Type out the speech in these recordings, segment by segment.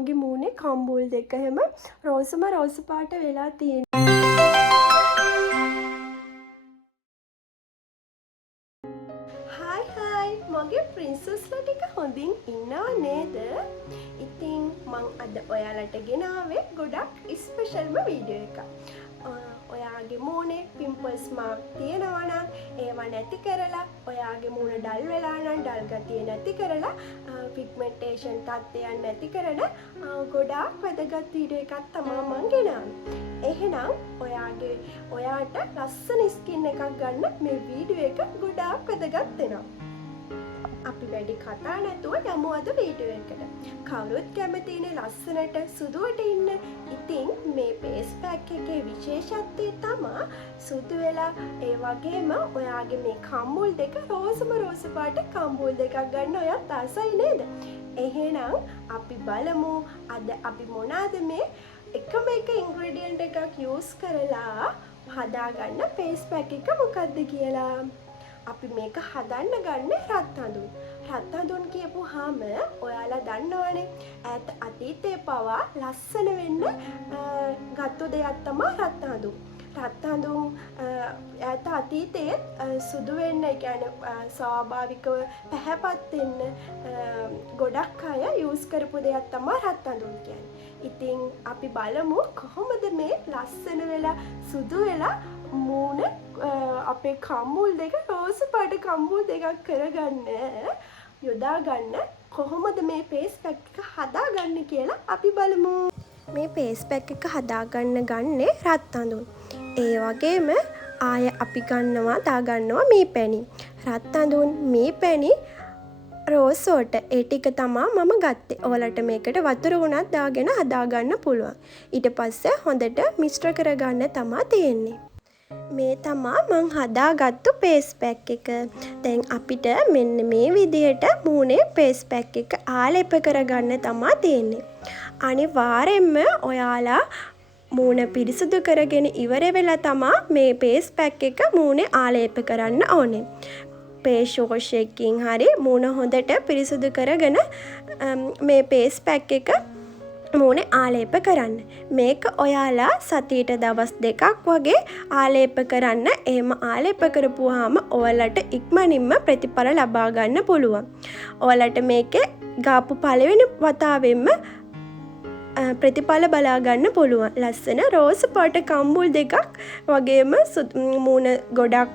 මගේ මූණේ කම්බුල් දෙක හැම රෝස පාට වෙලා තියෙනවා. හායි මගේ ප්‍රින්සස්ලා ටික හොඳින් ඉන්නව නේද? ඉතින් මං අද ඔයාලට ගෙනාවේ ගොඩක් ස්පෙෂල්ම වීඩියෝ එකක්. ඔයාගේ මූණේ පිම්පල්ස් මාක් තියෙනවා නම් ඒවා නැති කරලා, ඔයාගේ මූණ ඩල් වෙලා නම් ඩල් ගතිය නැති කරලා, පිග්මන්ටේෂන් තත්ත්වයන් නැති කරන ගොඩාක් වැදගත් වීඩියෝ එකක් තමයි මං ගෙනාවේ. එහෙනම් ඔයාට ලස්සන ස්කින් එකක් ගන්න මේ වීඩියෝ එක ගොඩාක් වැදගත් වෙනවා. අපි වැඩි කතා නැතුව යමු අද වීඩියෝ එකට. කවුරුත් කැමතිනේ ලස්සනට සුදුවට ඉන්න. ඉතින් මේ ෆේස් පැක් එකේ විශේෂත්වය තමයි සුදු වෙලා ඒ වගේම ඔයාගේ මේ කම්බුල් දෙක රෝස පාට කම්බුල් දෙකක් ගන්න ඔයත් ආසයි නේද? එහෙනම් අපි බලමු අද අපි මොනවාද මේ එකම එක ඉන්ග්‍රීඩියන්ට් එකක් යූස් කරලා හදාගන්න ෆේස් පැක් එක මොකක්ද කියලා. අපි මේක හදන්න ගන්න රත් හඳුන්. රත් හඳුන් කියපුවාම ඔයාලා දන්නවනේ ඈත අතීතයේ පවා ලස්සන වෙන්න ගත්ත දෙයක් තමයි රත් හඳුන්. රත් හඳුන් ඈත අතීතයේ සුදු වෙන්න, ඒ කියන්නේ ස්වාභාවිකව පැහැපත් වෙන්න ගොඩක් අය යූස් කරපු දෙයක් තමයි රත් හඳුන් කියන්නේ. ඉතින් අපි බලමු කොහොමද මේ ලස්සන වෙලා සුදු වෙලා මූණ අපේ කම්බුල් දෙක රෝස පාට කම්බුල් දෙකක් කරගන්න යොදා ගන්න කොහොමද මේ ෆේස් පැක් එක හදාගන්නේ කියලා අපි බලමු. මේ ෆේස් පැක් එක හදාගන්න ගන්නේ රත් හඳුන්. ඒ වගේම ආය අපි දාගන්නවා මේ පැණි. රත් හඳුන්, මේ පැණි, රෝස් වෝටර්, ඒ ටික තමයි මම ගත්තේ. ඔයාලට මේකට වතුර වුණත් දාගෙන හදාගන්න පුළුවන්. ඊට පස්සේ හොඳට මිශ්‍ර කරගන්න තමයි තියෙන්නේ. මේ තමා මං හදාගත්තු ෆේස් පැක් එක. දැන් අපිට මෙන්න මේ විදිහට මූණේ ෆේස් පැක් එක ආලේප කරගන්න තමා තියෙන්නේ. අනිවාර්යෙන්ම ඔයාලා මූණ පිරිසිදු කරගෙන ඉවර වෙලා තමා මේ ෆේස් පැක් එක මූණේ ආලේප කරන්න ඕනේ. ෆේස් වොෂ් එකකින් හරි මූණ හොඳට පිරිසිදු කරගෙන මේ ෆේස් පැක් එක මූණේ ආලේප කරන්න. මේක ඔයාලා සතියට දවස් 2ක් වගේ ආලේප කරන්න. එහෙම ආලේප කරපුවාම ඔයාලට ඉක්මනින්ම ප්‍රතිඵල ලබා ගන්න පුළුවන්. ඔයාලට මේකේ ගාපු පළවෙනි වතාවෙම ප්‍රතිඵල බලා ගන්න පුළුවන්. ලස්සන රෝස පාට කම්බුල් දෙකක් වගේම මූණ ගොඩක්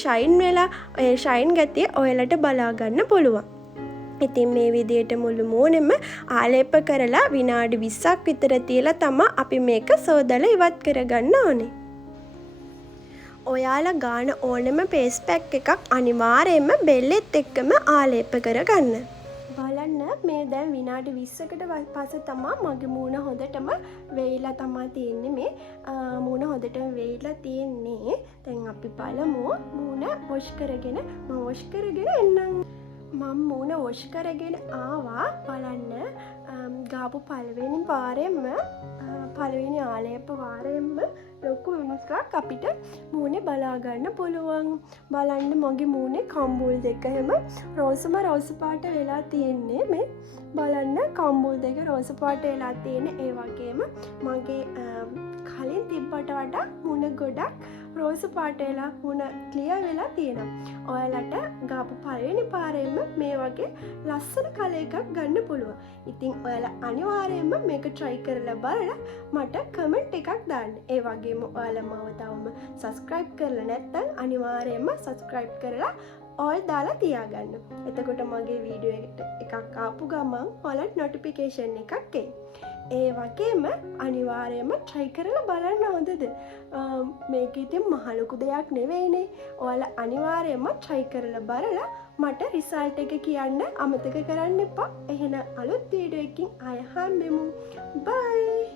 ෂයින් වෙලා ඒ ෂයින් ගතිය ඔයාලට බලා ගන්න පුළුවන්. ඉතින් මේ විදියට මුළු මූණෙම ආලේප කරලා විනාඩි 20ක් විතර තියලා තමයි අපි මේක සෝදලා ඉවත් කරගන්න ඕනේ. ඔයාලා ගාන ඕනෙම ෆේස් පැක් එකක් අනිවාර්යයෙන්ම බෙල්ලෙත් එක්කම ආලේප කරගන්න. බලන්න මේ දැන් විනාඩි 20කට පස්සේ තමයි මගේ මූණ හොඳටම වෙයිලා තමයි තියෙන්නේ. මේ මූණ හොඳටම වෙයිලා තියෙන්නේ. දැන් අපි බලමු මූණ වොෂ් කරගෙන එන්නම්. මම මූණ වොෂ් කරගෙන ආවා. බලන්න ගාපු පළවෙනි ආලේප වාරයෙන්ම ලොකු වෙනසක් අපිට මූණේ බලා ගන්න පුළුවන්. බලන්න මගේ මූණේ කම්බුල් දෙක හැම රෝස පාට වෙලා තියෙන්නේ. මේ බලන්න කම්බුල් දෙක රෝස පාට වෙලා තියෙන්නේ. ඒ වගේම මගේ කලින් තිබ්බට වඩා මූණ ගොඩක් රෝස පාට වෙලා මූණ ක්ලියර් වෙලා තියෙනවා. ඔයාලට ගාපු පළවෙනි පාරෙම මේ වගේ ලස්සන කලර් එකක් ගන්න පුළුවන්. ඉතින් ඔයාලා අනිවාර්යයෙන්ම මේක try කරලා බලලා මට කමෙන්ට් එකක් දාන්න. ඒ වගේම ඔයාලා මව තවම subscribe කරලා නැත්නම් අනිවාර්යයෙන්ම subscribe කරලා all දාලා තියාගන්න. එතකොට මගේ වීඩියෝ එකක් ආපු ගමන් ඔයාලට notification එකක් එයි. ඒ වගේම අනිවාර්යයෙන්ම try කරලා බලන්න හොඳද? මේක ඉතින් මහ ලොකු දෙයක් නෙවෙයිනේ. ඔයාලා අනිවාර්යයෙන්ම try කරලා බලලා මට රිසල්ට් එක කියන්න අමතක කරන්න එපා. එහෙනම් අලුත් වීඩියෝ එකකින් ආය හම්බෙමු. bye.